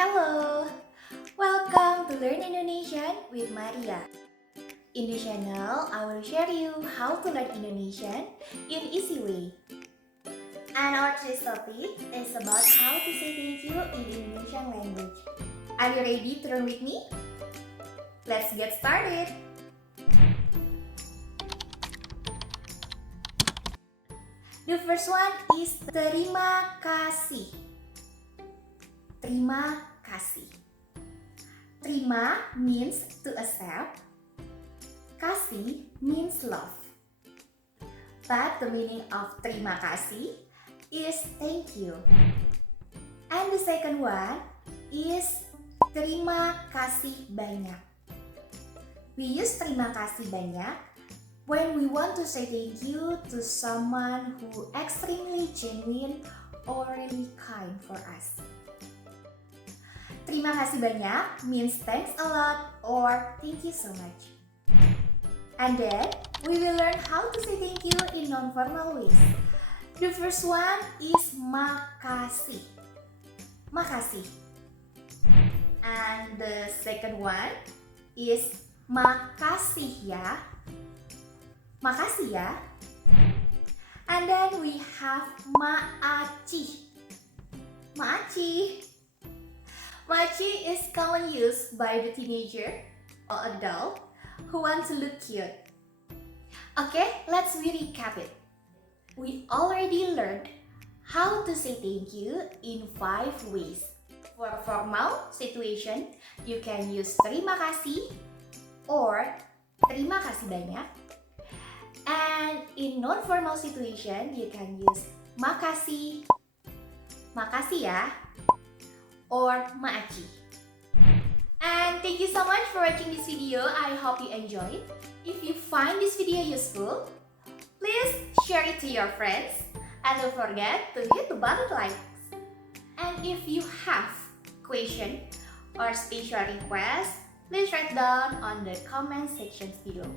Hello! Welcome to Learn Indonesian with Maria. In this channel, I will share you how to learn Indonesian in easy way. And our today's topic is about how to say thank you in Indonesian language. Are you ready to learn with me? Let's get started! The first one is terima kasih. Terima kasih. Terima means to accept. Kasih means love. But the meaning of terima kasih is thank you. And the second one is terima kasih banyak. We use terima kasih banyak when we want to say thank you to someone who extremely genuine or really kind for us. Terima kasih banyak means thanks a lot or thank you so much. And then we will learn how to say thank you in non-formal ways. The first one is makasih. Makasih. And the second one is makasih ya. Makasih ya. And then we have maacih. Maacih. Maacih is commonly used by the teenager or adult who want to look cute. Okay, let's recap it. We already learned how to say thank you in 5 ways. For formal situation, you can use terima kasih or terima kasih banyak. And in non-formal situation, you can use makasih, makasih ya, or maacih. And thank you so much for watching this video. I hope you enjoyed. If you find this video useful, please share it to your friends. And don't forget to hit the button likes. And if you have question or special request, please write down on the comment section below.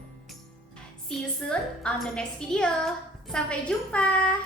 See you soon on the next video. Sampai jumpa!